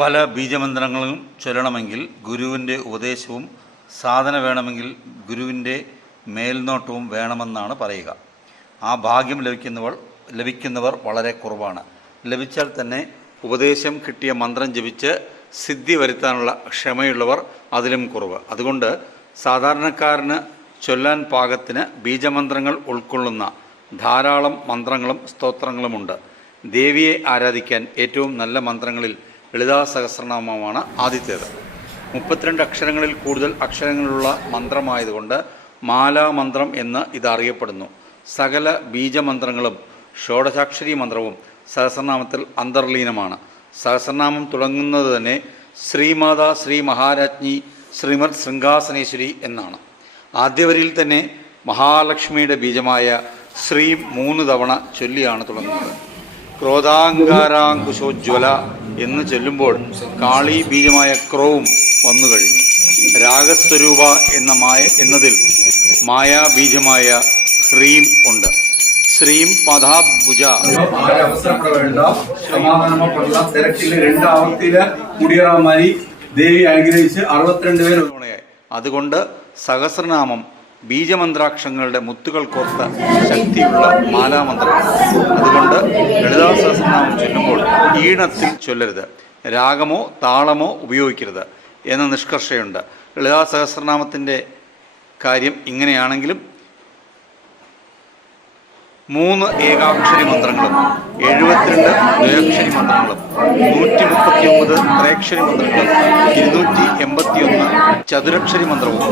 പല ബീജമന്ത്രങ്ങളും ചൊല്ലണമെങ്കിൽ ഗുരുവിൻ്റെ ഉപദേശവും സാധന വേണമെങ്കിൽ ഗുരുവിൻ്റെ മേൽനോട്ടവും വേണമെന്നാണ് പറയുക. ആ ഭാഗ്യം ലഭിക്കുന്നവർ വളരെ കുറവാണ്. ലഭിച്ചാൽ തന്നെ ഉപദേശം കിട്ടിയ മന്ത്രം ജപിച്ച് സിദ്ധി വരുത്താനുള്ള ക്ഷമയുള്ളവർ അതിലും കുറവ്. അതുകൊണ്ട് സാധാരണക്കാരന് ചൊല്ലാൻ പാകത്തിന് ബീജമന്ത്രങ്ങൾ ഉൾക്കൊള്ളുന്ന ധാരാളം മന്ത്രങ്ങളും സ്തോത്രങ്ങളുമുണ്ട്. ദേവിയെ ആരാധിക്കാൻ ഏറ്റവും നല്ല മന്ത്രങ്ങളിൽ ലളിതാ സഹസ്രനാമമാണ് ആദ്യത്തേത്. 32 അക്ഷരങ്ങളിൽ കൂടുതൽ അക്ഷരങ്ങളുള്ള മന്ത്രമായതുകൊണ്ട് മാലാമന്ത്രം എന്ന് ഇത് അറിയപ്പെടുന്നു. സകല ബീജമന്ത്രങ്ങളും ഷോഡശാക്ഷരി മന്ത്രവും സഹസ്രനാമത്തിൽ അന്തർലീനമാണ്. സഹസ്രനാമം തുടങ്ങുന്നത് തന്നെ ശ്രീമാതാ ശ്രീ മഹാരാജ്ഞി ശ്രീമദ് ശൃംഗാസനേശ്വരി എന്നാണ്. ആദ്യവരിയിൽ തന്നെ മഹാലക്ഷ്മിയുടെ ബീജമായ ശ്രീ 3 തവണ ചൊല്ലിയാണ് തുടങ്ങുന്നത്. ക്രോധാങ്കാരാങ്കുശോജ്വല എന്ന് ചൊല്ലുമ്പോൾ കാളി ബീജമായ ക്രോവും വന്നു കഴിഞ്ഞു. രാഗസ്വരൂപ എന്നതിൽ മായാബീജമായ ഹ്രീം ഉണ്ട്. ശ്രീം പദാഭുജ ദേവി അനുഗ്രഹിച്ച് 62 പേര്. അതുകൊണ്ട് സഹസ്രനാമം ബീജമന്ത്രാക്ഷങ്ങളുടെ മുത്തുകൾ കോർത്ത ശക്തിയുള്ള മാലാമന്ത്രമാണ്. അതുകൊണ്ട് ലളിതാ സഹസ്രനാമം ചൊല്ലുമ്പോൾ ഈണത്തിൽ ചൊല്ലരുത്, രാഗമോ താളമോ ഉപയോഗിക്കരുത് എന്ന നിഷ്കർഷയുണ്ട്. ലളിതാ സഹസ്രനാമത്തിൻ്റെ കാര്യം ഇങ്ങനെയാണെങ്കിലും 3 ഏകാക്ഷരി മന്ത്രങ്ങളും 72 ദ്വയാക്ഷരി മന്ത്രങ്ങളും 139 ത്രയാക്ഷരി മന്ത്രങ്ങളും 281 ചതുരക്ഷരി മന്ത്രവും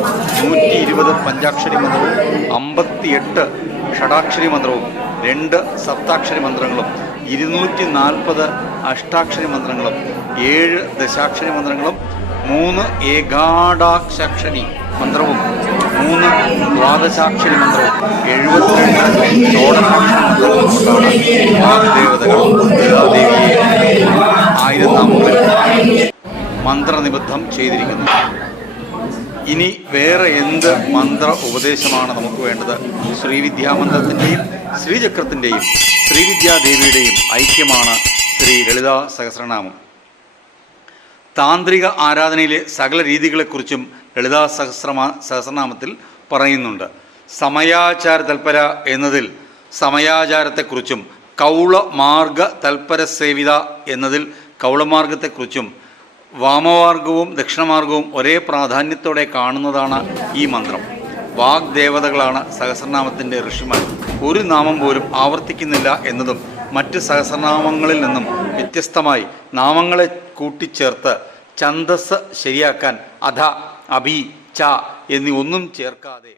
120 പഞ്ചാക്ഷരി മന്ത്രവും 58 ഷടാക്ഷരി മന്ത്രവും 2 സപ്താക്ഷരി മന്ത്രങ്ങളും 240 അഷ്ടാക്ഷരി മന്ത്രങ്ങളും 7 ദശാക്ഷരി മന്ത്രങ്ങളും 3 ഏകാടാക്ഷരി മന്ത്രവും 3 ദ്വാദശാക്ഷരി മന്ത്രവും 72 ഷോഡശാക്ഷരി മന്ത്രങ്ങളും കൊണ്ടാണ് വാഗ്ദേവതകൾ ലളിതാദേവിയെ 1000 നാമങ്ങളിൽ മന്ത്രനിബദ്ധം ചെയ്തിരിക്കുന്നു. ഇനി വേറെ എന്ത് മന്ത്ര ഉപദേശമാണ് നമുക്ക് വേണ്ടത്? ശ്രീവിദ്യാമന്ത്രത്തിൻ്റെയും ശ്രീചക്രത്തിൻ്റെയും ശ്രീവിദ്യാദേവിയുടെയും ഐക്യമാണ് ശ്രീ ലളിതാ സഹസ്രനാമം. താന്ത്രിക ആരാധനയിലെ സകല രീതികളെക്കുറിച്ചും ലളിതാ സഹസ്രനാമത്തിൽ പറയുന്നുണ്ട്. സമയാചാര തൽപര എന്നതിൽ സമയാചാരത്തെക്കുറിച്ചും കൗളമാർഗ തൽപര സേവിത എന്നതിൽ കൗളമാർഗത്തെക്കുറിച്ചും വാമമാർഗവും ദക്ഷിണമാർഗവും ഒരേ പ്രാധാന്യത്തോടെ കാണുന്നതാണ് ഈ മന്ത്രം. വാഗ്ദേവതകളാണ് സഹസ്രനാമത്തിൻ്റെ ഋഷിമാർ. ഒരു നാമം പോലും ആവർത്തിക്കുന്നില്ല എന്നതും മറ്റ് സഹസ്രനാമങ്ങളിൽ നിന്നും വ്യത്യസ്തമായി നാമങ്ങളെ കൂട്ടിച്ചേർത്ത് ഛന്ദസ് ശരിയാക്കാൻ അധ, അഭി, ച എന്നീ ഒന്നും ചേർക്കാതെ